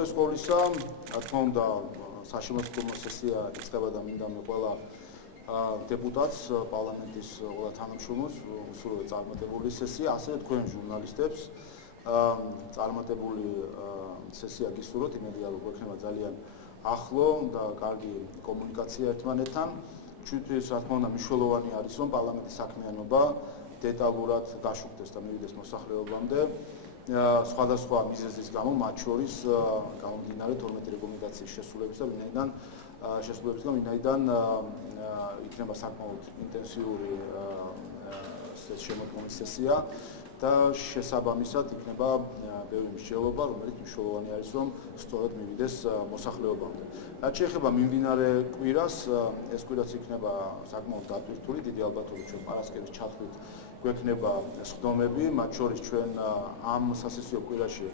უპირველეს ყოვლისა, რა თქმა უნდა, საშემოსავლო სესია იწყება და მინდა მე ყველა დეპუტატს, პარლამენტის ყველა თანამშრომელს უსურვო წარმატებული სესია, ასევე თქვენ ჟურნალისტებს წარმატებული სესია გისურვოთ, იმედია რომ გვექნება ძალიან ახლო და კარგი კომუნიკაცია ერთმანეთთან. ჩვენთვის რა თქმა უნდა მნიშვნელოვანი არის რომ პარლამენტის საქმიანობა დეტალურად გაშუქდეს და მივიდეს მოსახლეობამდე სხვადასხვა მიზეზის გამო, მათ შორის გამომდინარე 12 რეკომენდაციის შესრულებისგან, ვინაიდან იქნება საკმაოდ ინტენსიური შემოდგომის სესია და შესაბამისად იქნება ბევრი მსჯელობა, რომელიც მნიშვნელოვანი არის, რომ სწორად მივიდეს მოსახლეობამდე. რაც შეეხება მიმდინარე კვირას, ეს კვირაც იქნება საკმაოდ დატვირთული, დიდი ალბათობით ჩვენ პარასკევის ჩათვლით გვექნება სხდომები, მათ შორის ჩვენ ამ სასესიო კვირაში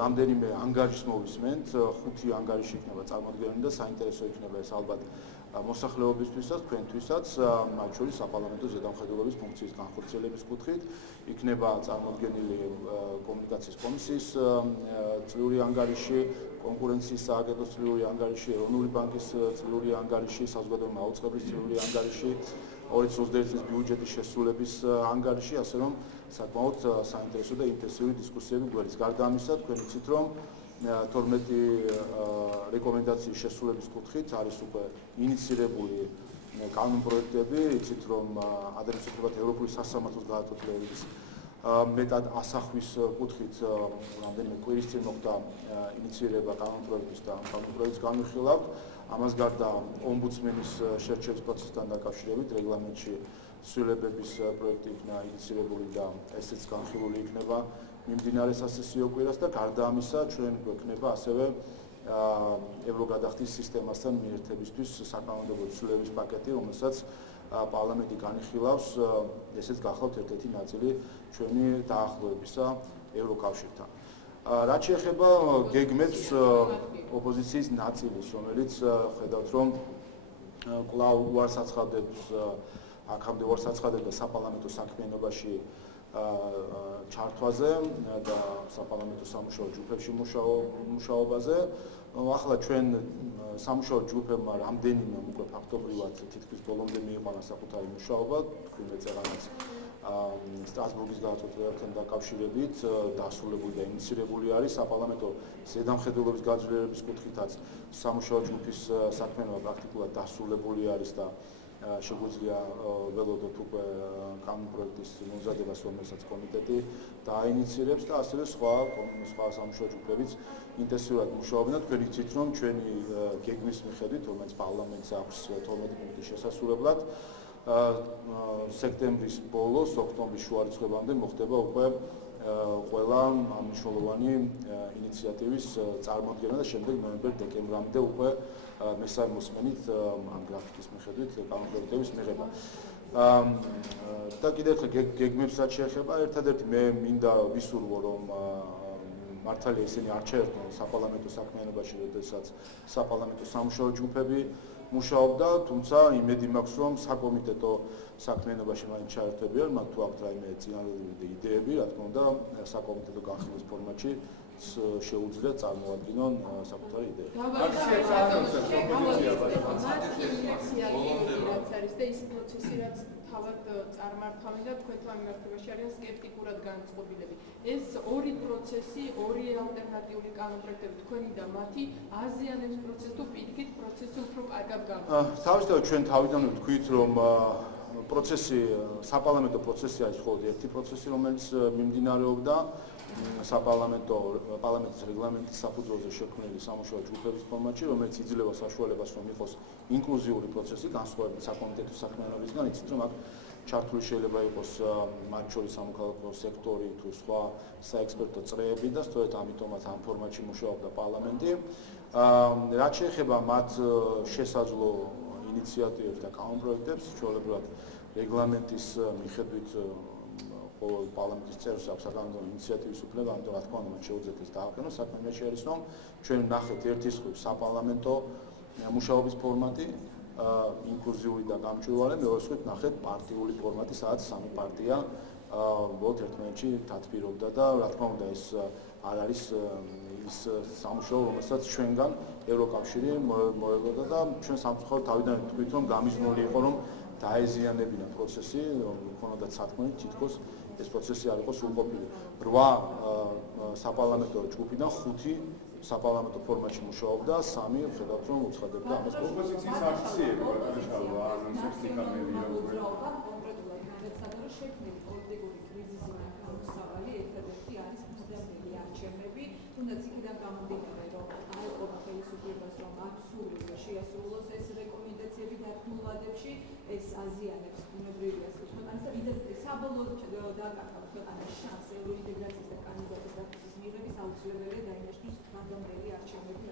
რამდენიმე ანგარიშს მოვისმენთ, 5 ანგარიში იქნება წარმოდგენილი და საინტერესო იქნება ეს ალბათ მოსახლეობისთვისაც, თქვენთვისაც, მათ შორის საპარლამენტო ზედამხედველობის ფუნქციის განხორციელების კუთხით, იქნება წარმოდგენილი კომუნიკაციის კომისიის წლიური ანგარიში, კონკურენციის სააგენტოს წლიური ანგარიში, ეროვნული ბანკის წლიური ანგარიში, საზოგადოებრივი მაუწყებლის წლიური ანგარიში, 2021 წლის ბიუჯეტის შესრულების ანგარიში, ასე რომ საკმაოდ საინტერესო და ინტენსიური დისკუსიები გვერდის. გარდა ამისა, თქვენ იცით, რომ 12 რეკომენდაციის შესრულების კუთხით არის უკვე ინიცირებული კანონპროექტები, იცით, რომ ადმინისტრაციულად ევროპული სასამართლოს გადაწყვეტილების მეტად ასახვის კუთხით რამდენიმე კვირის წინ მოხდა ინიცირება კანონპროექტის და კანონპროექტის განვიხილავთ. ამას გარდა ომბუდსმენის შერჩევის პროცესთან დაკავშირებით რეგლამენტში ცვლილებების პროექტი იქნა ინიცირებული და ესეც განხილული იქნება მიმდინარე სასესიო კვირას და გარდა ამისა ჩვენ გვექნება ასევე ევროგადახდის სისტემასთან მიერთებისთვის საკანონმდებლო ცვლილების პაკეტი, რომელსაც პარლამენტი განიხილავს, ესეც გახლავთ ერთ-ერთი ნაწილი ჩვენი დაახლოებისა ევროკავშირთან. რაც შეეხება გეგმებს ოპოზიციის ნაწილის, რომელიც ხედავთ, რომ კვლავ უარს აცხადებს, აქამდე უარს აცხადებდა საპარლამენტო საქმიანობაში ჩართვაზე და საპარლამენტო სამუშაო ჯგუფებში მუშაობაზე. ახლა ჩვენ სამუშაო ჯგუფებმა რამდენიმე უკვე ფაქტობრივად თითქმის ბოლომდე მიიყვანა საკუთარი მუშაობა, თქვენ მეწერანაც სტრასბურგის გადაწყვეტილებასთან დაკავშირებით დასრულებული და ინიცირებული არის საპარლამენტო ზედამხედველობის გაძლიერების კუთხითაც სამუშაო ჯგუფის საქმიანობა პრაქტიკულად დასრულებული არის და შეგვიძლია ველოდოთ უკვე კანონპროექტის მომზადებას, რომელსაც კომიტეტი დააინიცირებს და ასევე სხვა სამუშაო ჯგუფებიც ინტენსიურად მუშაობენ და თქვენ იცით, რომ ჩვენი გეგმის მიხედვით, რომელიც პარლამენტს აქვს 12 პუნქტის შესასრულებლად, სექტემბრის ბოლოს, ოქტომბრის შუა რიცხვებამდე მოხდება უკვე ყველა მნიშვნელოვანი ინიციატივის წარმოდგენა და შემდეგ ნოემბერ-დეკემბრამდე უკვე მესამე მოსმენით ამ გრაფიკის მიხედვით კანონპროექტების მიღება. და კიდევ ერთხელ გეგმებს რაც შეეხება, ერთადერთი მე მინდა ვისურვო, რომ მართალია ისინი არ ჩაერთონ საპარლამენტო საქმიანობაში, როდესაც საპარლამენტო სამუშაო ჯგუფები მუშაობდა, თუმცა იმედი მაქვს, რომ საკომიტეტო საქმიანობაში მაინც ჩაერთვებიან, მათ თუ აქვთ რაიმე წინადადებები და იდეები, რა თქმა უნდა, საკომიტეტო განხილვის ფორმატში შეუძლიათ წარმოადგინონ საკუთარი იდეები. თავად წარმართავენ და თქვენთან მიმართებაში არიან სკეპტიკურად განწყობილები. ეს ორი პროცესი, ორი ალტერნატიული კანონპროექტები თქვენი და მათი აზიანებს პროცესს თუ პირიქით პროცესი უფრო კარგად გამოდის. თავისთავად ჩვენ თავიდანვე ვთქვით, რომ პროცესი, საპარლამენტო პროცესი არის მხოლოდ ერთი პროცესი, რომელიც მიმდინარეობდა პარლამენტის რეგლამენტის საფუძველზე შექმნილი სამუშაო ჯგუფების ფორმატში, რომელიც იძლევა საშუალებას, რომ იყოს ინკლუზიური პროცესი, განსხვავებით საკომიტეტო საქმიანობისგან, იცით, რომ აქ ჩართული შეიძლება იყოს მათ შორის სამოქალაქო სექტორი თუ სხვა საექსპერტო წრეები და სწორედ ამიტომაც ამ ფორმატში მუშაობდა პარლამენტი. რაც შეეხება მათ შესაძლო ინიციატივებს და კანონპროექტებს, ჩვეულებრივად რეგლამენტის მიხედვით ყოველ პარლამენტის წევრს აქვს საკანონმდებლო ინიციატივის უფლება, ამიტომ რა თქმა უნდა მათ შეუძლიათ ეს დააყენოს. საქმე იმაში არის, რომ ჩვენ ვნახეთ ერთის ხუთს საპარლამენტო მუშაობის ფორმატი, ინკლუზიური და გამჭვირვალე, მეორე ხუთს ვნახეთ პარტიული ფორმატი, სადაც სამი პარტია ერთმანეთში დათბირობდა და რა თქმა უნდა ეს არ არის ის სამუშაო, რომელსაც ჩვენგან ევროკავშირი მოეღოდა და ჩვენ სამწუხაროდ თავიდან ვთქვით, რომ გამიზნული იყო, რომ დაეზიანებინა პროცესი, ქონოდა სათქმელი, თითქოს ეს პროცესი არ იყო სრულყოფილი. 8 საპარლამენტო ჯგუფიდან 5 საპარლამენტო ფორმატში მუშაობდა, 3 ხედავთ, რომ უცხადებდა ამას. ოპოზიციის აქციები ვარჩალვა ანონსებს იქამელი მოძრაობა კონკრეტულად განაცხადა, რომ შექმნილი პოლიტიკური კრიზისიდან გამოსავალი ერთადერთი არის მუდმივი არჩევნები, თუნდაც იქიდან გამომდინარე, რომ არ ეყოფა ხელისუფლებას, რომ აბსურდულად შეასრულოს ეს რეკომენდაციები დათმობადებში, ეს აზიანებს ბუნებრივია ქვეყანას და ვიდრე საბოლოოდ დაკარგავს ქვეყანას შანსი ევროინტეგრაციის და კანდიდატის სტატუსის მიღების აუცილებელია დაინაშთოს მუდმივი არჩევნები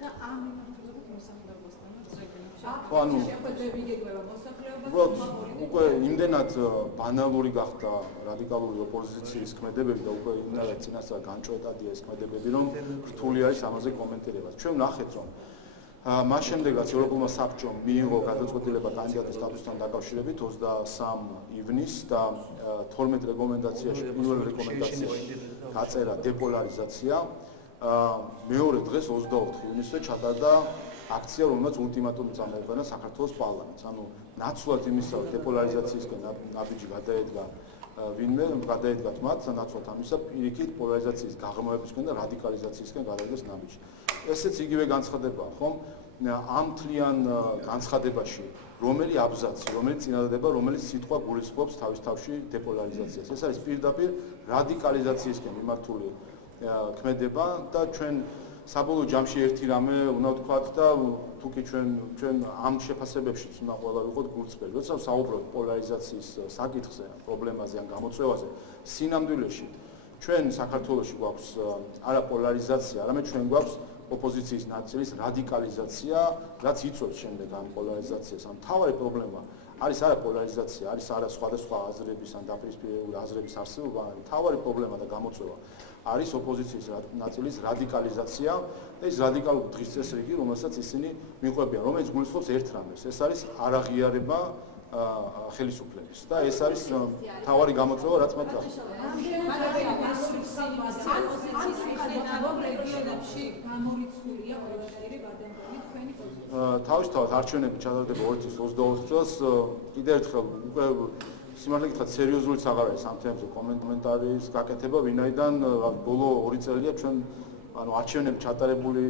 და ამ მიმართულებით მოსახლეობასთან ანუ შეხვედრები გეგმება მოსახლეობას უკვე იმდენად ბანალური გახდა რადიკალური ოპოზიციის ქმედებები და უკვე იმდენად წინასწარ განჭვეტადია ეს ქმედებები, რომ რთული არის ამაზე კომენტირება. ჩვენ ვნახეთ, რომ მას შემდეგაც ევროპულმა საბჭომ მიიღო გადაწყვეტილება კანდიდატის სტატუსთან დაკავშირებით 23 ივნისს და 12 რეკომენდაციაში პირველ რეკომენდაციაში გაწერა დეპოლარიზაცია. მეორე დღეს 24 ივნისზე ჩატარდა აქცია, რომელმაც ულტიმატუმი წამოუყენა საქართველოს პარლამენტს. ანუ ნაცვლად იმისა, რომ დეპოლარიზაციისკენ ნაბიჯი გადაედგა ვინმე, გადაედგათ მათ, ნაცვლად ამისა პირიქით პოლარიზაციის გაღრმავებისკენ და რადიკალიზაციისკენ გადაედგეს ნაბიჯი. ესეც იგივე განცხადებაა, ხომ? ამ თლიან განცხადებაში რომელი აბზაცი, რომელი წინადადება, რომელიც სიტყვა გულისხმობს თავის თავში დეპოლარიზაციას. ეს არის პირდაპირ რადიკალიზაციისკენ მიმართული ქმედება და ჩვენ საბოლოო ჯამში ერთი რამე უნდა ვთქვათ და თუკი ჩვენ ამ შეფასებებშიც უნდა ყველა ვიყოთ გულწრფელი. როცა საუბრობთ პოლარიზაციის საკითხზე, პრობლემაზე ან გამოწვევაზე, სინამდვილეში ჩვენ საქართველოში გვაქვს არა პოლარიზაცია, არამედ ჩვენ გვაქვს ოპოზიციის ნაწილის რადიკალიზაცია, რაც იწვევს შემდეგ ამ პოლარიზაციას. ამ მთავარი პრობლემა არის არა პოლარიზაცია, არის არა სხვადასხვა აზრების ან დაპირისპირებული აზრების არსებობა, მთავარი პრობლემა და გამოწვევა არის ოპოზიციის ნაწილის რადიკალიზაცია და ეს რადიკალური დღის წესრიგი, რომელსაც ისინი მიყვებიან, რომელიც გულისხმობს ერთ რამეს, ეს არის არაღიარება ხელისუფლების და ეს არის მთავარი გამოწვევა, რაც მათ აქვს. თავისთავად არჩევნები ჩატარდება 2024 წელს. კიდევ ერთხელ უკვე სიმართლე გითხრათ, სერიოზულიც აღარ არის ამ თემებზე კომენტარის გაკეთება, ვინაიდან ბოლო 2 წელია ჩვენ არჩევნები ჩატარებული,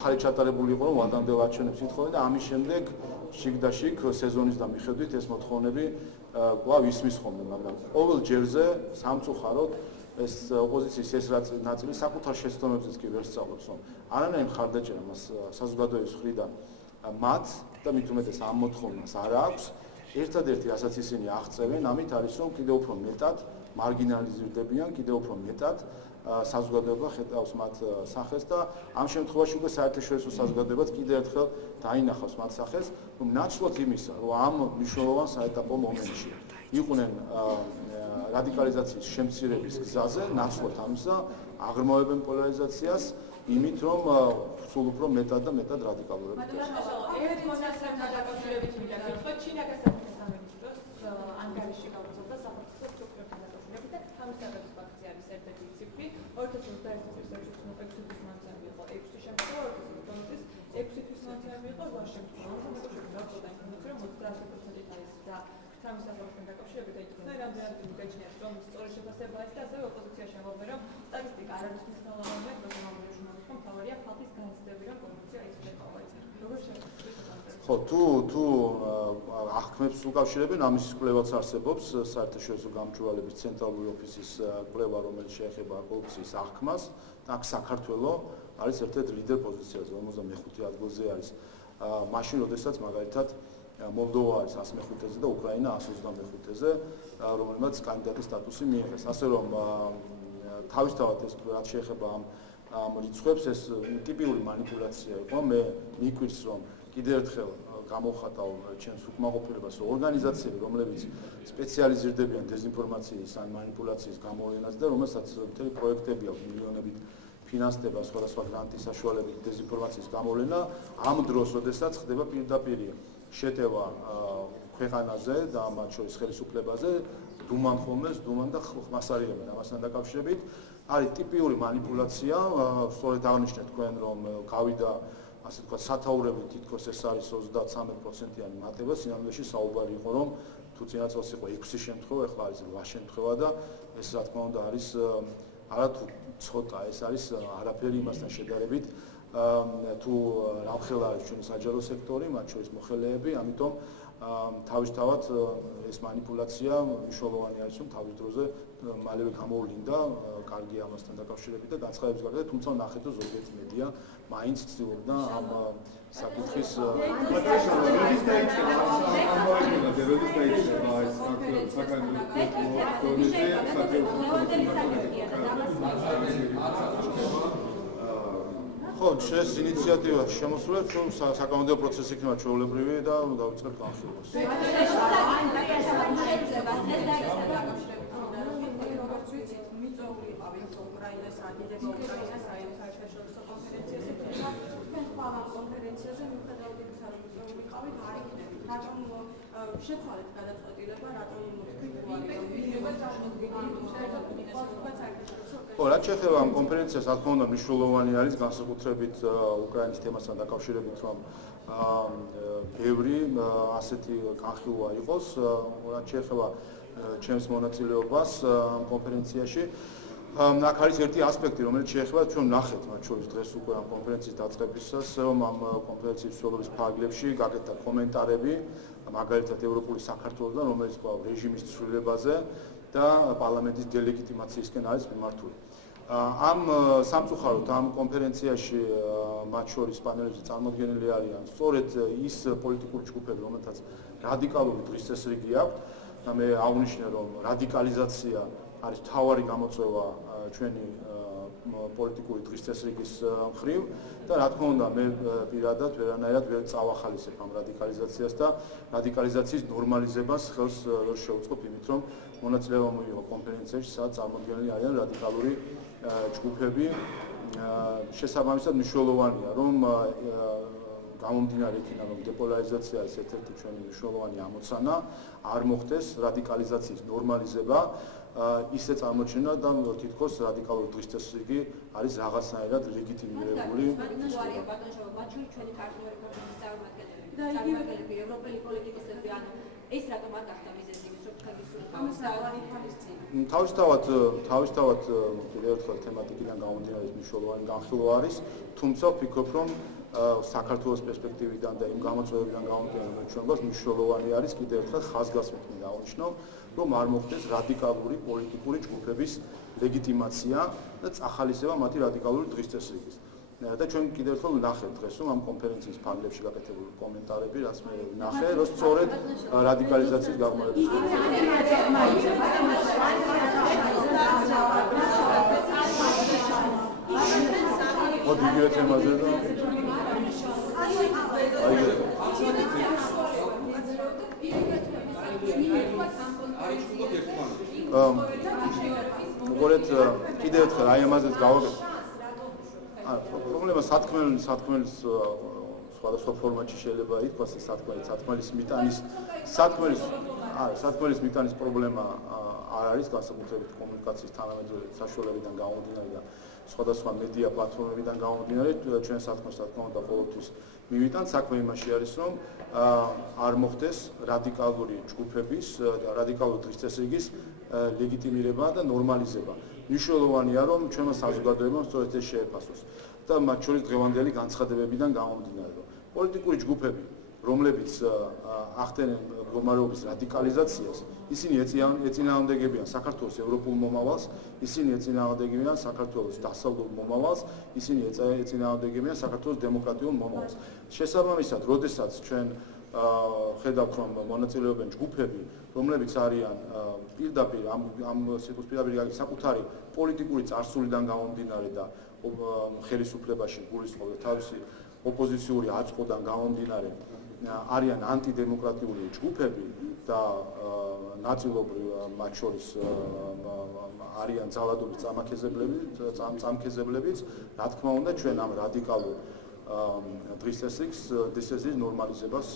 ახალი ჩატარებული იყო, რომ ვადამდელ არჩევნებს ითხოვენ და ამის შემდეგ შიგ-და-შიგ სეზონის და მიხედვით ეს მოთხოვნები კვლავ ისმის ხოლმე, მაგრამ ყოველ ჯერზე სამწუხაროდ ეს ოპოზიციის ეს ნაწილი საკუთარ შეცდომებზეც კი ვერ სწავლობს, რომ არანაირი მხარდაჭერა მას საზოგადოების მხრიდან მათ და მით უმეტეს ამ მოთხოვნას არ აქვს. ერთადერთი რასაც ისინი აღწევენ, ამით არის, რომ კიდევ უფრო მეტად მარგინალიზირდებიან, კიდევ უფრო მეტად საზოგადოება ხედავს მათ სახეს და ამ შემთხვევაში უკვე საერთაშორისო საზოგადოებაც კიდევ ერთხელ დაინახავს მათ სახეს, რომ ნაცვლად იმისა, რომ ამ მნიშვნელოვან საეტაპო მომენტში იყვნენ რადიკალიზაციის შემცირების გზაზე, ნაცვლად ამისა აღრმავებენ პოლარიზაციას იმით, რომ სულ უფრო მეტად და მეტად რადიკალურები გახდნენ. ერთ მონასტრთან დაკავშირებით მინდა გითხრათ, ჩინაკასთან სამინისტროს ანგარიში გაუწევდა საქართველოს ჯგუფთან დაკავშირებით და თავისუფლების ფაქცია არის ერთ-ერთი ციფრი 2021 წლის 6 თვის მანძილზე იყო 6 შემთხვევა, 2020 წლის 6 თვის მანძილზე იყო 8 შემთხვევა. ამიტომ დაკავშირებით რა ინფორმაცია, რომ 90%-ით არის და თავისუფლებასთან დაკავშირებით და რამდენად გეჩნიათ, რომ სწორი შეფასება არის და ასევე ოპოზიციაში ამბობენ, რომ სტატისტიკა არ არის მნიშვნელოვანი, მაგრამ მთავარია ხალხის განცდები, რომ კორუფცია იზრდება. როგორ შეფასებით? ხო, თუ აღქმებს უკავშირებენ, ამის კვლევაც არსებობს საერთაშორისო გამჭვირვალების ცენტრალური ოფისის კვლევა, რომელიც შეეხება კორუფციის აღქმას და აქ საქართველო არის ერთ-ერთი ლიდერ პოზიციაზე, 55 ადგილზე არის. მაშინ, როდესაც მაგალითად მოლდოვა არის 105-ზე და უკრაინა 125-ზე, რომელმაც კანდიდატის სტატუსი მიიღეს. ასე რომ თავისთავად ეს რაც შეეხება ამ რიცხვებს, ეს ტიპიური манипуляცია იყო. მე მიკვირს, რომ კიდევ ერთხელ გამოვხატავ ჩემს უკმაყოფილებას, რომ ორგანიზაციები, რომლებიც სპეციალიზირდებიან დეзинფორმაციის ან манипуляციის გამოვლენაზე და რომელსაც მთელი პროექტები აქვს მილიონებით ფინანსდება სხვადასხვა გრანტის საშუალებით დეзинფორმაციის გამოვლენა, ამ დროს, როდესაც ხდება პირდაპირ შეტევა ქვეყანაზე და მათ შორის ხელისუფლებაზე, დუმან და ხმასარიებენ ამასთან დაკავშირებით. არის ტიპიური манипуляცია, სწორედ აღნიშნეთ თქვენ, რომ გავიდა ასე თქვა სათაურები თითქოს ეს არის 33%-იანი მატება, სინამდვილეში საუბარი იყო, რომ თუ წინა წელს იყო 6 შემთხვევა, ახლა არის 8 შემთხვევა და ეს რა თქმა უნდა არის არა თუ ცოტა, ეს არის არაფერი იმასთან შედარებით, თუ რამხელა არის ჩვენი საჯარო სექტორი, მათ შორის მოხელეები, ამიტომ თავისთავად ეს манипуляცია მნიშვნელოვანი არის, რომ თავის დროზე მალევე გამოვლინდა კარგი ამასთან დაკავშირებით და განცხადების გაკეთდა, თუმცა ნახეთ, რომ ზოგიერთი მედია მაინც ცდილობდა ამ საკითხის ხო, ეს ინიციატივა შემოსულებს, რომ საკანონმდებლო პროცესი იქნება ჩვეულებრივი და დავიწყებთ განხილვას. უკრაინას აგირება უკრაინას საერთაშორისო კონფერენციაზე და თქვენ ყველა კონფერენციაზე მიუხედავად იმისა, რომ ვიყავით, არ იქნებით. რატომ შეცვალეთ გადაწყვეტილება, რატომ თქვით მიიღება ხო, რაც შეეხება ამ კონფერენციას, რა თქმა უნდა, მნიშვნელოვანი არის განსაკუთრებით უკრაინის თემასთან დაკავშირებით, რომ ბევრი ასეთი განხილვა იყოს, რაც შეეხება ჩემს მონაწილეობას ამ კონფერენციაში. აქ არის ერთი ასპექტი, რომელიც შეეხება ჩვენ ნახეთ მათ შორის დღეს უკვე ამ კონფერენციის დაწყებისას, რომ ამ კონფერენციის მსვლელობის ფარგლებში გაკეთდა კომენტარები, მაგალითად ევროპული საქართველოსთან, რომელიც კვლავ რეჟიმის ცვლილებაზე და პარლამენტის დელეგიტიმაციისკენ არის მიმართული. ამ სამწუხაროდ ამ კონფერენციაში მათ შორის პანელებზე წარმოდგენილი არიან სწორედ ის პოლიტიკური ჯგუფები, რომელთაც რადიკალური დღის წესრიგი აქვს და მე აღვნიშნე, რომ რადიკალიზაცია არის მთავარი გამოწვევა ჩვენი პოლიტიკური დღის წესრიგის მხრივ და რა თქმა უნდა მე პირადად ვერანაირად ვერ წავახალისებ ამ რადიკალიზაციას და რადიკალიზაციის ნორმალიზებას ხელს ვერ შევუწყობ იმით, რომ მონაწილეობა მიიღო კონფერენციაში, სადაც წარმოდგენილი არიან რადიკალური ჯგუფები. შესაბამისად მნიშვნელოვანია, რომ გამომდინარე იქიდან, რომ დეპოლარიზაცია არის ერთ-ერთი ჩვენი მნიშვნელოვანი ამოცანა, არ მოხდეს რადიკალიზაციის ნორმალიზება, ისე წარმოჩენა და თითქოს რადიკალური დღის წესრიგი არის რაღაცნაირად ლეგიტიმირებული. ჩვენი ქართული წარმომადგენლები, ევროპელი პოლიტიკოსები, ანუ ეს რატომ არ გახდა მიზეზი იმის, რომ თქვენ თავისთავად კიდევ ერთხელ თემატიკიდან გამომდინარე მნიშვნელოვანი განხილვა არის, თუმცა ვფიქრობ, რომ საქართველოს პერსპექტივიდან და იმ გამოწვევებიდან გამომდინარე, რომ ჩვენ გვაქვს მნიშვნელოვანი არის კიდევ ერთხელ ხაზგასმით მინდა აღნიშნო, რომ არ მოხდეს რადიკალური პოლიტიკური ჯგუფების ლეგიტიმაცია და წახალისება მათი რადიკალური დღის წესრიგის. და ჩვენ კიდევ ერთხელ ვნახეთ დღეს, რომ ამ კონფერენციის ფარგლებში გაკეთებული კომენტარები, რაც მე ვნახე, რომ სწორედ რადიკალიზაციის გაღმერთების მოდი იგივე თემაზე და მოგორეთ კიდევ ერთხელ აი ამაზეც გავაკეთე. პრობლემა სათქმელის სხვადასხვა ფორმატში შეიძლება ითქვას, სათქმელის მიტანის პრობლემა არ არის განსაკუთრებით კომუნიკაციის თანამედროვე საშუალებიდან გამომდინარე და სხვადასხვა მედია პლატფორმებიდან გამომდინარე, ჩვენ სათქმეს რა თქმა უნდა ყოველთვის მივიტანთ. საქმე იმაში არის, რომ არ მოხდეს რადიკალური ჯგუფების და რადიკალური დღის წესრიგის ლეგიტიმირება და ნორმალიზება. მნიშვნელოვანია, რომ ჩვენმა საზოგადოებამ სწორედ ეს შეეფასოს და მათ შორის დღევანდელი განცხადებებიდან გამომდინარე, რომ პოლიტიკური ჯგუფები, რომლებიც ახდენენ მდგომარეობის რადიკალიზაციას, ისინი ეწინააღმდეგებიან საქართველოს ევროპულ მომავალს, ისინი ეწინააღმდეგებიან საქართველოს დასავლურ მომავალს, ისინი ეწინააღმდეგებიან საქართველოს დემოკრატიულ მომავალს. შესაბამისად, როდესაც ჩვენ ხედავთ, რომ მონაწილეობენ ჯგუფები, რომლებიც არიან პირდაპირ ამ სიტყვის პირდაპირ საკუთარი პოლიტიკური წარსულიდან გამომდინარე და ხელისუფლებაში გულისხმობენ თავისი ოპოზიციური აწყოდან გამომდინარე არიან ანტიდემოკრატიული ჯგუფები და ნაწილობრივ მათ შორის არიან ძალადობის წამქეზებლებიც, რა თქმა უნდა, ჩვენ ამ რადიკალურ დღის წესრიგის ნორმალიზებას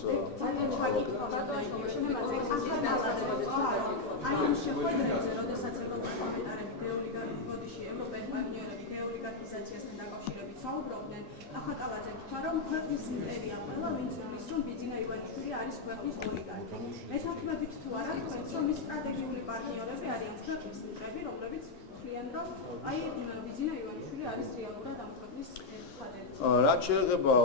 ორგანიზაციასთან დაკავშირებით საუბრობდნენ. ახატალაძე თქვა, რომ ქვეყნის იმპერია ყველა ვინც ნიშნავს, რომ ბიძინა ივანიშვილი არის ქვეყნის ოლიგარქი. ეთანხმებით თუ არა, თქვენს რომ ის სტრატეგიული პარტნიორები არიან ქვეყნის ლიდერები, რომლებიც twიან, რომ აი ბიძინა ივანიშვილი არის რეალურად ამ ქვეყნის ერთადერთი. რაც შეეხება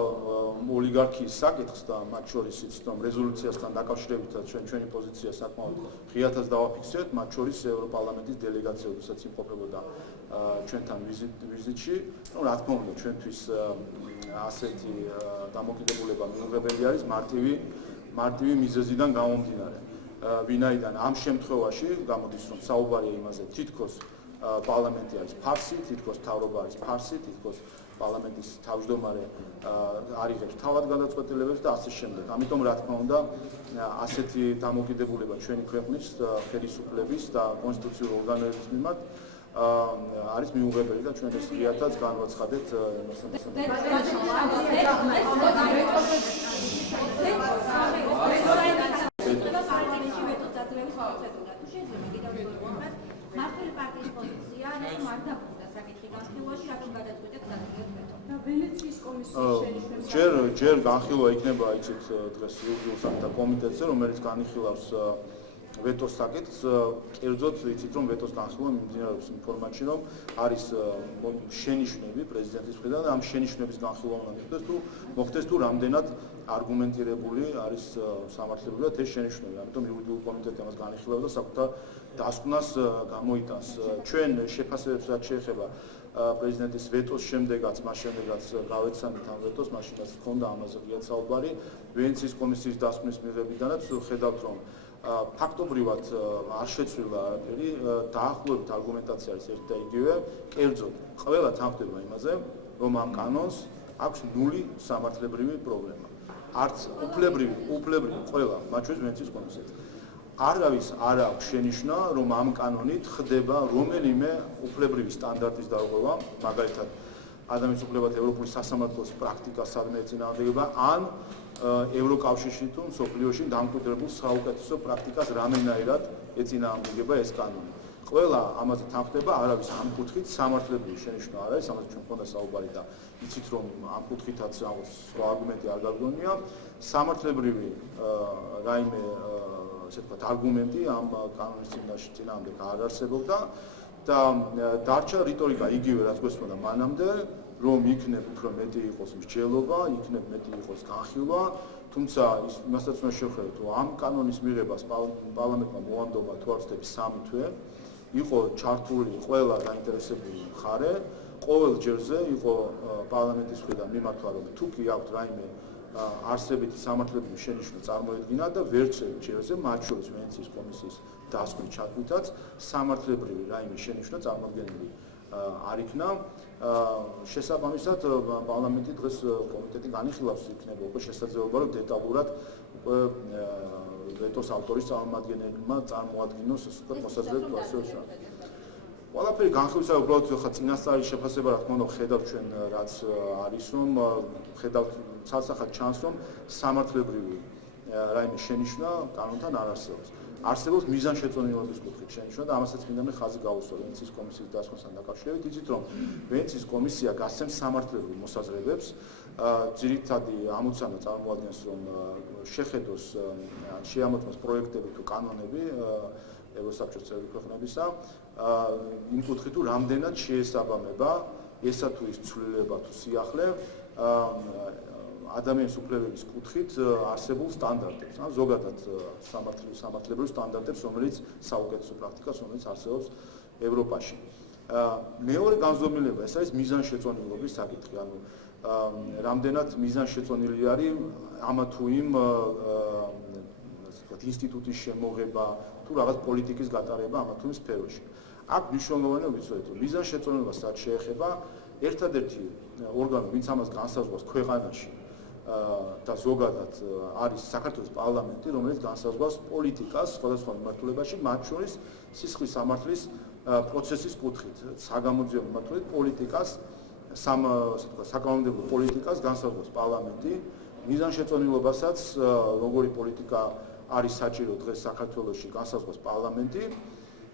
ოლიგარქიის საკითხს და მათ შორის იცით, რომ რეზოლუციასთან დაკავშირებითაც ჩვენი პოზიცია საკმაოდ ღიათაც დავაფიქსირეთ, მათ შორის ევროპარლამენტის დელეგაცია, როდესაც იმყოფებოდა ჩვენთან ვიზიტში, რომ რა თქმა უნდა ჩვენთვის ასეთი დამოკიდებულება მიუღებელი არის მარტივი მიზეზიდან გამომდინარე. ვინაიდან ამ შემთხვევაში გამოდის რომ საუბარია იმაზე, თითქოს პარლამენტი არის ფარსი, თითქოს მთავრობა არის ფარსი, თითქოს პარლამენტის თავმჯდომარე არიღებს თავად გადაწყვეტილებებს და ასე შემდეგ. ამიტომ რა თქმა უნდა ასეთი დამოკიდებულება ჩვენი ქვეყნის ხელისუფლების და კონსტიტუციური ორგანოების მიმართ არის მიუღებელი და ჩვენ ეს ღიათაც განვაცხადეთ მართული პარტიის პოზიცია არის მართავდა საკითხი განხილვაში, რადგან გადაწყვეტეთ დადგეთ ვეტო. და ვენეციის კომისიის ჯერ განხილვა იქნება იცით დღეს იურიდიულ საკითხთა კომიტეტზე, რომელიც განიხილავს ვეტოს საკითხს, კერძოდ იცით რომ ვეტოს განხილვა მიმდინარეობს იმ ფორმატში, რომ არის შენიშვნები პრეზიდენტის მხრიდან და ამ შენიშვნების განხილვა უნდა მოხდეს თუ რამდენად არგუმენტირებული არის სამართლებრივად ეს შენიშვნები. ამიტომ იურიდიული კომიტეტი ამას განიხილავს და საკუთარ დასკვნას გამოიტანს. ჩვენ შეფასებებს რაც შეეხება პრეზიდენტის ვეტოს შემდეგაც, მას შემდეგაც გავეცანით ამ ვეტოს, მაშინაც ჰქონდა ამაზე ღიად საუბარი. ვენეციის კომისიის დასკვნის მიღებიდანაც ხედავთ რომ ფაქტობრივად არ შეცვლილა არაფერი, დაახლოებით არგუმენტაცია არის ერთი და იგივე. კერძოდ, ყველა თანხმდება იმაზე, რომ ამ კანონს აქვს ნული სამართლებრივი პრობლემა. არც უფლებრივი ყველა, მათ შორის ვენეციის კომისიაც. არავის არ აქვს შენიშვნა, რომ ამ კანონით ხდება რომელიმე უფლებრივი სტანდარტის დარღვევა, მაგალითად ადამიანის უფლებათა ევროპული სასამართლოს პრაქტიკას სადმე ეწინააღმდეგება, ან ევროკავშირში თუ მსოფლიოში დამკვიდრებულ საუკეთესო პრაქტიკას რამენაირად ეწინააღმდეგება ეს კანონი. ყველა ამაზე თანხმდება, არავის ამ კუთხით სამართლებრივი შენიშვნა არ არის, ამაზე ჩვენ მქონდა საუბარი და იცით რომ ამ კუთხითაც რაღაც სხვა არგუმენტი არ გაგონია. სამართლებრივი რაიმე ესე ვთქვათ არგუმენტი ამ კანონის წინააღმდეგ არ არსებობდა და დარჩა რიტორიკა იგივე რაც გვესმოდა მანამდე, რომ იქნებ უფრო მეტი იყოს მსჯელობა, იქნებ მეტი იყოს განხილვა, თუმცა იმასაც უნდა შევხედოთ, რომ ამ კანონის მიღებას პარლამენტმა მოანდომა თუ არ ვცდები 3 თვე, იყო ჩართული ყველა დაინტერესებული მხარე, ყოველ ჯერზე იყო პარლამენტის მხრიდან მიმართვა, რომ თუ კი აქვთ რაიმე არსებითი სამართლებრივი შენიშვნა წარმოედგინა და ვერც ჯერზე, მათ შორის ვენეციის კომისიის დასკვნის ჩათვლითაც სამართლებრივი რაიმე შენიშვნა წარმოდგენილი არ იქნა. შესაბამისად, პარლამენტი დღეს კომიტეტი განიხილავს იქნება უკვე შესაძლებლობა, რომ დეტალურად უკვე ვეტოს ავტორის წარმომადგენლებმა წარმოადგინოს ასე ვთქვათ მოსაზრებები პროცესში. ყველაფერი განხილვისა უბრალოდ ხა წინასწარი შეფასება რა თქმა უნდა ხედავთ ჩვენ რაც არის რომ ხედავთ ცალსახად ჩანს რომ სამართლებრივი რაიმე შენიშვნა კანონთან არ არსებობს. არსებობს მიზანშეწონილობის კუთხით შენიშვნა და ამასაც მინდა ხაზი გაუსვა ვენეციის კომისიის დასკვნასთან დაკავშირებით. იცით რომ ვენეციის კომისია გასცემს სამართლებრივ მოსაზრებებს, ძირითადი ამოცანა წარმოადგენს რომ შეხედოს შეამოწმოს პროექტები თუ კანონები ევროსაბჭოს წევრი ქვეყნებისა იმ კუთხით თუ რამდენად შეესაბამება ესა თუ ის ცვლილება თუ სიახლე ადამიანის უფლებების კუთხით არსებულ სტანდარტებს, ან ზოგადად სამართლებრივ სტანდარტებს, რომელიც საუკეთესო პრაქტიკას, რომელიც არსებობს ევროპაში. მეორე განზომილება ეს არის მიზანშეწონილობის საკითხი, ანუ რამდენად მიზანშეწონილი არის ამა თუ იმ ინსტიტუტის შემოღება თუ რაღაც პოლიტიკის გატარება ამა თუ იმ სფეროში. აქ მნიშვნელოვანია ვიცოდეთ, რომ მიზანშეწონილობას რაც შეეხება ერთადერთი ორგანო, ვინც ამას განსაზღვრავს ქვეყანაში და ზოგადად არის საქართველოს პარლამენტი, რომელიც განსაზღვრავს პოლიტიკას სხვადასხვა მიმართულებაში, მათ შორის სისხლის სამართლის პროცესის კუთხით, საგამოძიებო მიმართულებით პოლიტიკას, საკანონმდებლო პოლიტიკას განსაზღვრავს პარლამენტი, მიზანშეწონილობასაც, როგორი პოლიტიკა არის საჭირო დღეს საქართველოში განსაზღვრავს პარლამენტი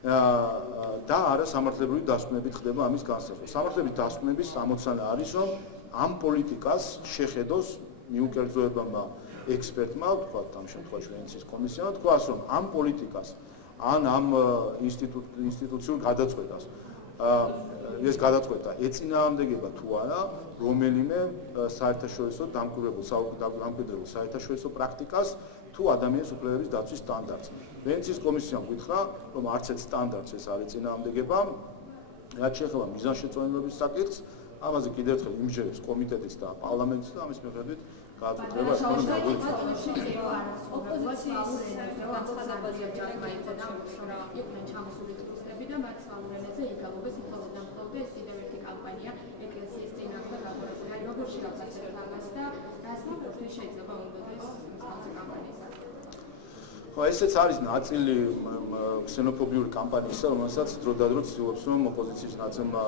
და არა სამართლებრივი დასკვნებით ხდება ამის განსაზღვრება. სამართლებრივი დასკვნების ამოცანა არის, რომ ამ პოლიტიკას შეხედოს მიუკერძოებამმა ექსპერტმა, ვთქვათ, ამ შემთხვევაში ვენეციის კომისიამ, თქვას, რომ ამ პოლიტიკას ან ამ ინსტიტუციურ გადაწყვეტას ეს გადაწყვეტა ეწინააღმდეგება თუ არა რომელიმე საერთაშორისო დამკვირვებელ საერთაშორისო პრაქტიკას თუ ადამიანის უფლებების დაცვის სტანდარტს. ვენეციის კომისიამ გითხრა, რომ არც ერთ სტანდარტს ეს არ ეწინააღმდეგება, რაც შეეხება მიზანშეწონილობის საკითხს, ამაზე კიდევ ერთხელ იმჯერებს კომიტეტიც და პარლამენტიც და ამის მიხედვით გადაწყვეტილება და მათ საუბრენაზე იგალობეს მხოლოდ და მხოლოდ ეს კიდევ ერთი კამპანია ეკლესიის წინააღმდეგ გაფორმებული. აი როგორ შევაფასებთ ამას და რას მიგონთ შეიძლება უნდადეს ამ კამპანიისა? ხო, ესეც არის ნაწილი ქსენოფობიური კამპანიისა, რომელსაც დროდადრო ცდილობს რომ ოპოზიციის ნაწილმა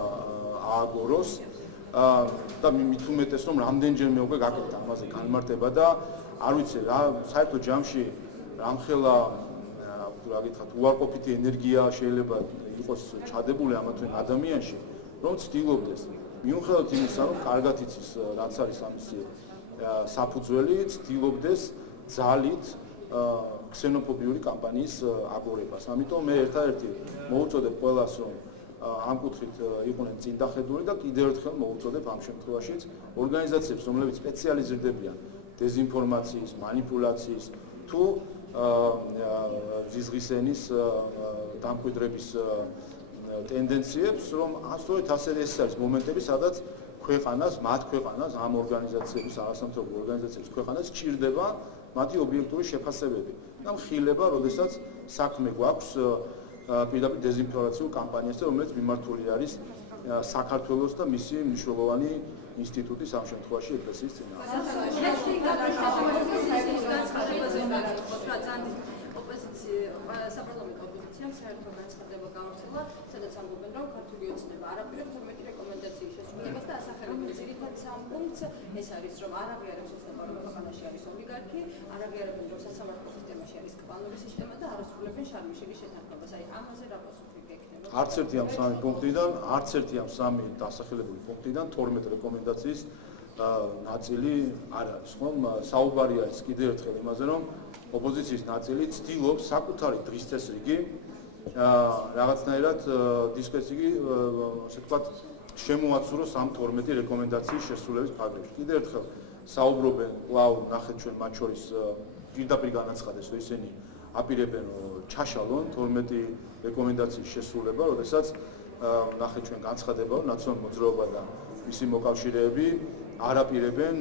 ააგოროს და მით უმეტეს რომ რამდენჯერმე უკვე გაკეთდა ამაზე განმარტება და არ ვიცი რა საერთო ჯამში რამხელა რა გითხრათ უარყოფითი ენერგია შეიძლება იყოს ჩადებული ამა თუ იმ ადამიანში რომ ცდილობდეს მიუხედავად იმისა რომ კარგად იცის რაც არის ამისი საფუძველი ცდილობდეს ძალით ქსენოფობიური კამპანიის აგორებას. ამიტომ მე ერთადერთი მოუწოდებ ყველას რომ ამ კუთხით იყვნენ წინდახედული და კიდევ ერთხელ მოუწოდებ ამ შემთხვევაშიც ორგანიზაციებს რომლებიც სპეციალიზირდებიან დეზინფორმაციის, манипуляციის თუ ზიზღისენის დამკვიდრების ტენდენციებს, რომ სწორედ ასე ეს არის მომენტები, სადაც მათ ქვეყანას, ამ ორგანიზაციების, არასამთავრობო ორგანიზაციების ქვეყანას სჭირდება მათი ობიექტური შეფასებები. და მხილება, როდესაც საქმე გვაქვს პირდაპირ დეზინფორმაციულ კამპანიასთან, რომელიც მიმართული არის საქართველოს და მისი მნიშვნელოვანი ინსტიტუტის ამ შემთხვევაში ეკლესიის საპარლამენტო ოპოზიციამ საერთო განცხადება გავრცელა, სადაც ამბობენ, რომ ქართული ოცნება არაპირებს 12 რეკომენდაციის შესრულებას და ასახელებენ ძირითად სამ პუნქტს. ეს არის, რომ არ აღიარებს ოცნება, რომ ქვეყანაში არის ოლიგარქი, არ აღიარებენ, რომ სასამართლო სისტემაში არის კვანური სისტემა და არ ასრულებენ შარმიშელის შეთანხმებას. აი, ამაზე რა პასუხი გექნება? არც ერთი ამ სამი პუნქტიდან, არც ერთი ამ სამი დასახელებული პუნქტიდან 12 რეკომენდაციის ნაწილი არ არის, ხომ? საუბარი არის კიდევ ერთხელ იმაზე, რომ ოპოზიციის ნაწილი ცდილობს საკუთარი დღის წესრიგი რაღაცნაირად დისკრეციგი, ასე ვთქვათ, შემოაცუროს ამ 12 რეკომენდაციის შესრულების ფარგლებში. კიდევ ერთხელ საუბრობენ, კვლავ ნახეთ ჩვენ მათ შორის პირდაპირ განაცხადეს, რომ ისინი აპირებენ ჩაშალონ 12 რეკომენდაციის შესრულება, როდესაც ნახეთ ჩვენ განცხადება, რომ ნაციონალური მოძრაობა და მისი მოკავშირეები არაპირებენ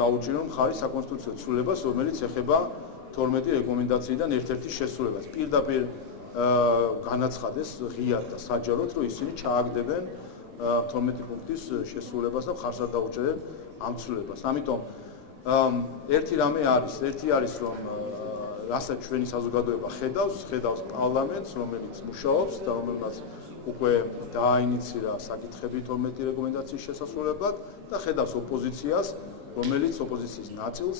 დაუჭირონ მხარი საკონსტიტუციო ცვლილებას, რომელიც ეხება 12 რეკომენდაციიდან ერთ-ერთი შესრულებას. პირდაპირ განაცხადეს ღიად და საჯაროდ, რომ ისინი ჩააგდებენ 12 პუნქტის შესრულებას და მხარს არ დაუჭერენ ამ ცვლილებას. ამიტომ ერთი რამე არის, რომ რასაც ჩვენი საზოგადოება ხედავს პარლამენტს, რომელიც მუშაობს და რომელმაც უკვე დააინიცირა საკითხები 12 რეკომენდაციის შესასრულებლად და ხედავს ოპოზიციას, რომელიც ოპოზიციის ნაწილს,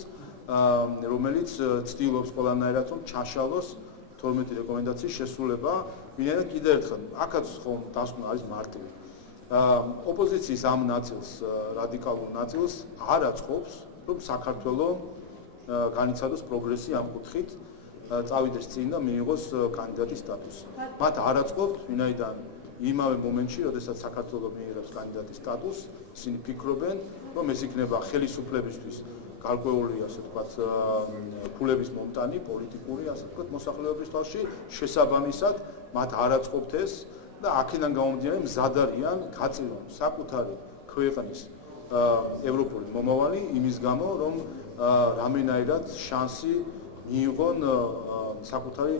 რომელიც ცდილობს ყველანაირად რომ ჩაშალოს 12 რეკომენდაციის შესრულება. ვინაიდან კიდევ ერთხელ, აქაც ხომ დასკვნა არის მარტივი. ოპოზიციის ამ ნაწილს, რადიკალურ ნაწილს არ აწყობს, რომ საქართველოს განიცადოს პროგრესი ამ კუთხით, წავიდეს წინ და მიიღოს კანდიდატის სტატუსი. მათ არ აწყობთ, ვინაიდან იმავე მომენტში, როდესაც საქართველოს მიიღებს კანდიდატის სტატუსს, ისინი ფიქრობენ, რომ ეს იქნება ხელისუფლებისთვის გარკვეული, ასე ვთქვათ, ფულების მომტანი, პოლიტიკური, ასე ვთქვათ, მოსახლეობის თავში, შესაბამისად, მათ არ აწყობთ ეს და აქედან გამომდინარე მზად არიან გაწირონ საკუთარი ქვეყნის ევროპული მომავალი იმის გამო, რომ რამენაირად შანსი მიიღონ საკუთარი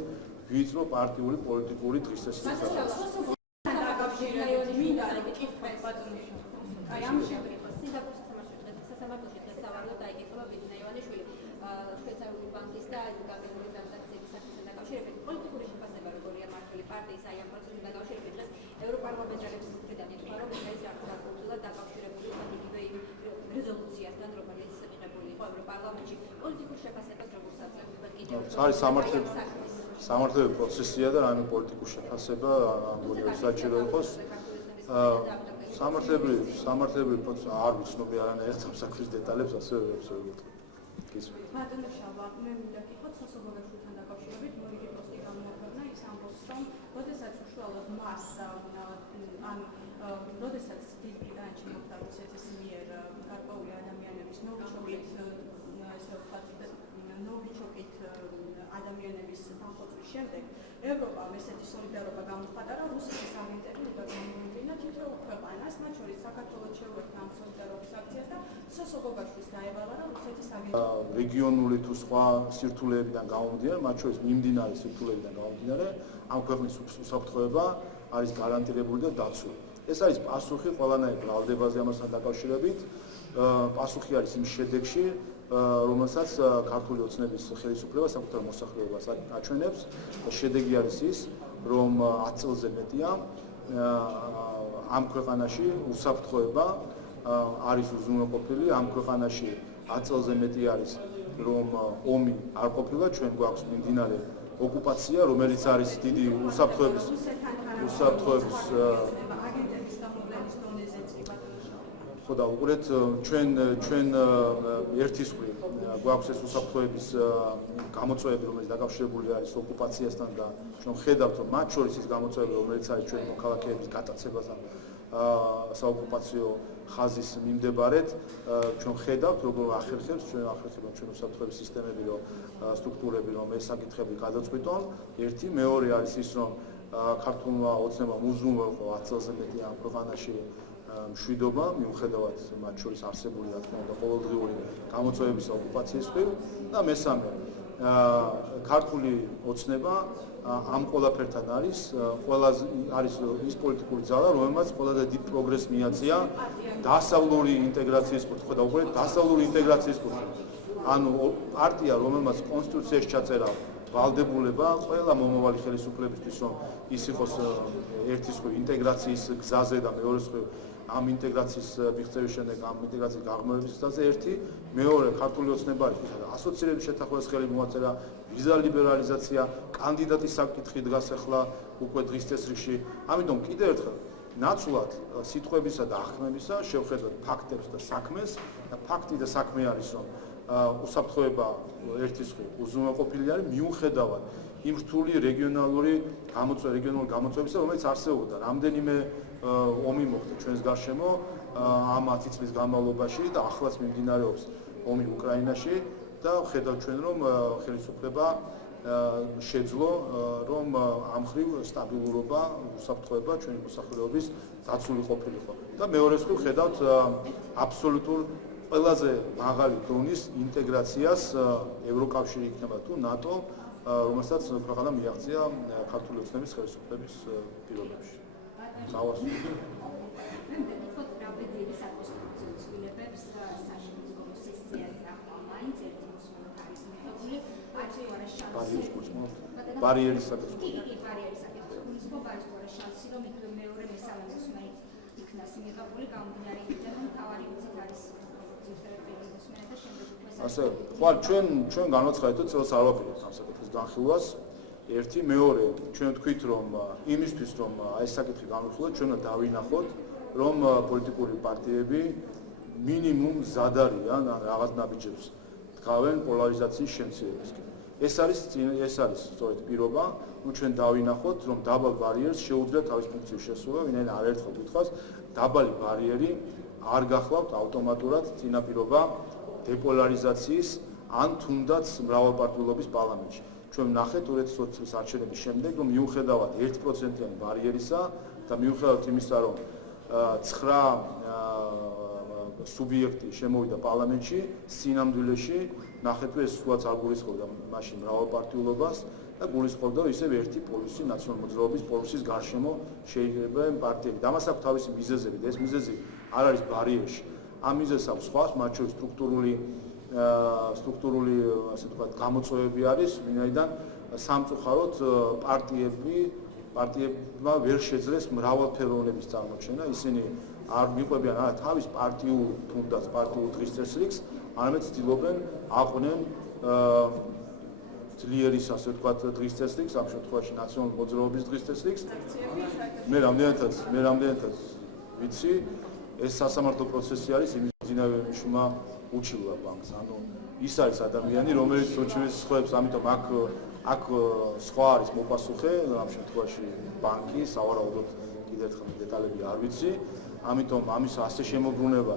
ვიწრო პარტიული პოლიტიკური დღესასწაულს. სასამართლოში დღეს სავარაუდოდ დაიკითხება ბიძინა ივანიშვილი შვეიცარიული ბანკის და გაგებული ტრანზაქციების საქმესთან დაკავშირებით. პოლიტიკური შეფასება როგორია მართული პარტიის აი ამ პროცესთან დაკავშირებით დღეს ევროპარლამენტარების მხრიდან ითქვა, რომ ეს არის გარკვეულწილად დაკავშირებული იგივე იმ რეზოლუციასთან, რომელიც მიღებული იყო ევროპარლამენტში. პოლიტიკურ შეფასებას როგორ საწყებთ კიდევ არის სამართლებრივი სამართლებრივი პროცესია და რაიმე პოლიტიკური შეფასება ამგვარად საჭირო იყოს. სამართლებრივი პროცესი არ ვიცნობი არანაირად ამ საქმის დეტალებს, ასევე ვეუბნები. ბატონო შალვა, მე მინდა გითხოთ სოსობოგაშვილთან დაკავშირებით, მორიგი პოსტი გამოაქვეყნა, ის ამბობს, რომ როდესაც უშუალოდ მას როდესაც დიდ ბრიტანეთში მოხდა რუსეთის მიერ გარკვეული ადამიანების ნოვითშოკით ადამიანების დამხოცვის შემდეგ ევროპამ ესეთი სოლიდარობა გამოხატა, რომ რუსეთის აგენტები უნდა გამოუვლინა თითოეულ ქვეყანას, მათ შორის საქართველოს შეუერთდა ამ სოლიდარობის აქციას და სოსობოგაშვილს დაევალა, რომ რუსეთის აგენტები რეგიონული თუ სხვა სირთულეებიდან გამომდინარე, მათ შორის მიმდინარე სირთულეებიდან გამომდინარე, ამ ქვეყნის უსაფრთხოება არის გარანტირებული და დაცული. ეს არის პასუხი ყველანაირ ბრალდებაზე ამასთან დაკავშირებით. პასუხი არის იმ შედეგში, რომელსაც ქართული ოცნების ხელისუფლება საკუთარ მოსახლეობას აჩვენებს. შედეგი არის ის, რომ 10 წელზე მეტია ამ ქვეყანაში უსაფრთხოება არის უზრუნველყოფილი, ამ ქვეყანაში 10 წელზე მეტი არის, რომ ომი არ ყოფილა, ჩვენ გვაქვს მიმდინარე ოკუპაცია, რომელიც არის დიდი უსაფრთხოების ხო და უყურეთ ჩვენ ერთის მხრივ გვაქვს ეს უსაფრთხოების გამოწვევები, რომელიც დაკავშირებული არის ოკუპაციასთან და ჩვენ ხედავთ, რომ მათ შორის ის გამოწვევები, რომელიც არის ჩვენი მოქალაქეების გატაცებასთან საოკუპაციო ხაზის მიმდებარედ, ჩვენ ხედავთ, როგორ ახერხებს ჩვენ უსაფრთხოების სისტემები, რომ სტრუქტურები, რომ ეს საკითხები გადაწყვიტონ. ერთი, მეორე არის ის, რომ ქართულმა ოცნებამ უზრუნველყო 10 წელზე მეტი ამ ქვეყანაში მშვიდობა, მიუხედავად მათ შორის არსებული რა თქმა უნდა ყოველდღიური გამოწვევების ოკუპაციის მხრივ და მესამე ქართული ოცნება ამ ყველაფერთან არის ის პოლიტიკური ძალა, რომელმაც ყველაზე დიდ პროგრესს მიაღწია დასავლური ინტეგრაციის კუთხე და უბრალოდ დასავლური ინტეგრაციის კუთხე. ანუ პარტია, რომელმაც კონსტიტუციაში ჩაწერა ვალდებულება ყველა მომავალი ხელისუფლებისთვის, რომ ის იყოს ერთის მხრივ ინტეგრაციის გზაზე და მეორეს მხრივ ამ ინტეგრაციის მიღწევის შემდეგ ამ ინტეგრაციის გაღრმავების გზაზე ერთი, მეორე ქართული ოცნება არის ასოცირების შეთანხმების ხელი მოაწერა, ვიზა ლიბერალიზაცია, კანდიდატის საკითხი დგას ახლა უკვე დღის წესრიგში. ამიტომ კიდევ ერთხელ ნაცვლად სიტყვებისა და ახმებისა შევხედოთ ფაქტებს და საქმეს და ფაქტი და საქმე არის, რომ უსაფრთხოება ერთის მხრივ უზრუნველყოფილი არის მიუხედავად იმ რთული რეგიონალური გამოწვევებისა, რომელიც არსებობდა. რამდენიმე ომი მოხდა ჩვენს გარშემო ამ 10 წლის განმავლობაში და ახლაც მიმდინარეობს ომი უკრაინაში და ხედავთ ჩვენ, რომ ხელისუფლება შეძლო, რომ ამ მხრივ სტაბილურობა, უსაფრთხოება ჩვენი მოსახლეობის დაცული ყოფილიყო. და მეორე მხრივ ხედავთ აბსოლუტურ ყველაზე მაღალი დონის ინტეგრაციას ევროკავშირი იქნება თუ ნატო, რომელსაც ქვეყანა მიაღწია ქართული ოცნების ხელისუფლების პირობებში. ბარიერის საკითხი. ასე, ხვალ ჩვენ განვაცხადეთ წელს არ ვაპირებთ ამ საკითხის განხილვას. ერთი, მეორე, ჩვენ ვთქვით, რომ იმისთვის, რომ ეს საკითხი განვიხილოთ, ჩვენ უნდა დავინახოთ, რომ პოლიტიკური პარტიები მინიმუმ მზად არიან რაღაც ნაბიჯებს დგავენ პოლარიზაციის შემცირებისკენ. ეს არის სწორედ პირობა, ჩვენ დავინახოთ, რომ დაბალ ბარიერს შეუძლია თავის ფუნქციის შესრულება, ვინაიდან არაერთხელ გითხრას, დაბალი ბარიერი არ გახლავთ ავტომატურად წინაპირობა დეპოლარიზაციის ან თუნდაც მრავალპარტიულობის პარლამენტში. ჩვენ ვნახეთ 2020 წლის არჩევნების შემდეგ, რომ მიუხედავად 1%-იანი ბარიერისა და მიუხედავად იმისა, რომ 9 სუბიექტი შემოვიდა პარლამენტში, სინამდვილეში ნახეთ, ეს სულაც არ გულისხმობდა მაშინ მრავალპარტიულობას და გულისხმობდა ისევ ერთი პოლისი, ნაციონალური მოძრაობის პოლისის გარშემო შეიძლება პარტიები. და ამას აქვს თავისი მიზეზები და ეს მიზეზი არ არის ბარიერში. ამ მიზეზს აქვს სხვა, მათ შორის სტრუქტურული ასე ვთქვათ გამოწვევები არის, ვინაიდან სამწუხაროდ პარტიებმა ვერ შეძლეს მრავალფეროვნების წარმოჩენა, ისინი არ მიყვებიან არა თავის პარტიულ თუნდაც პარტიულ დღის წესრიგს, არამედ ცდილობენ აყვნენ ძლიერი ასე ვთქვათ დღის წესრიგს, ამ შემთხვევაში ნაციონალური მოძრაობის დღის წესრიგს. მე რამდენადაც ვიცი, ეს სასამართლო პროცესი არის იმის მძინავე მიშუმა უჩილა ბანკს. ანუ ის არის ადამიანი, რომელიც უჩივის სხვებს, ამიტომ აქ სხვა არის მოპასუხე, ამ შემთხვევაში ბანკი, სავარაუდოდ კიდევ ერთხელ დეტალები არ ვიცი. ამიტომ ამის ასე შემოbrunება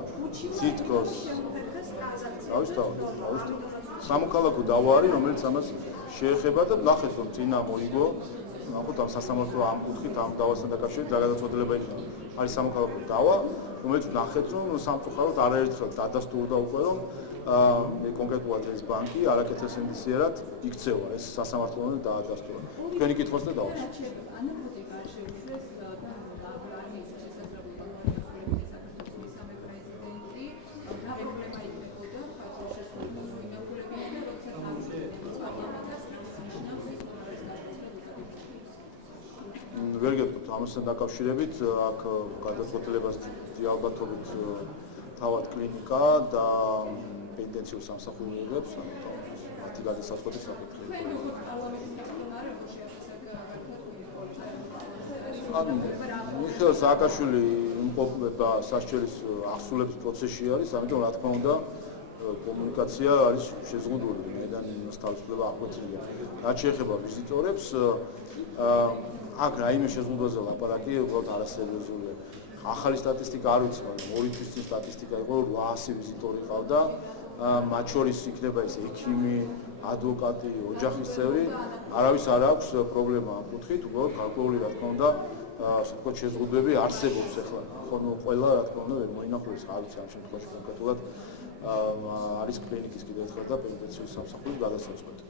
თითქოს სამოქალაქო დავა არის, რომელიც ამას შეეხება და ნახეთ რომ წინა მოიგო, ნახოთ ამ სასამართლო ამ კუთხით ამ დავასთან დაკავშირებით რა გადაწყვეტილება იქნება. არის სამოქალაქო დავა, რომელიც ნახეთ რომ სამწუხაროდ არაერთხელ დადასტურდა უკვე რომ კონკრეტულად ეს ბანკი არაკეთილ ინდიციერად იქცევა, ეს სასამართლოებმა დაადასტურა. თქვენი კითხოს და დავასრულოთ. ვერ გეტყვით ამასთან დაკავშირებით, აქ გადაწყვეტილებას ალბათობით თავად კლინიკა და პენდენციურ სამსახურებებს, მათი გადასაწყვეტის საკითხი. მიხეილ სააკაშვილი იმყოფება სასჯელის აღსრულების პროცესში არის, ამიტომ რა თქმა უნდა კომუნიკაცია არის შეზღუდული, მედან იმის თავისუფლება აღკვეცილია. რაც შეეხება ვიზიტორებს, აქ რაიმე შეზღუდვაზე ლაპარაკი უბრალოდ არასერიოზულია. ახალი სტატისტიკა არ ვიცი, მაგრამ 2 თვის წინ სტატისტიკა იყო 800 ვიზიტორი ყავდა, მათ შორის იქნება ეს ექიმი, ადვოკატი, ოჯახის წევრი, არავის არ აქვს პრობლემა ამ კუთხით, უბრალოდ გარკვეული რა თქმა უნდა, ასე ვთქვათ, შეზღუდვები არსებობს ახლა. ხოლო ყველა რა თქმა უნდა ვერ მოინახულებს, არ ვიცი ამ შემთხვევაში კონკრეტულად არის კლინიკის კიდევ ერთხელ და პენდენციური სამსახურის გადასაწყვეტი.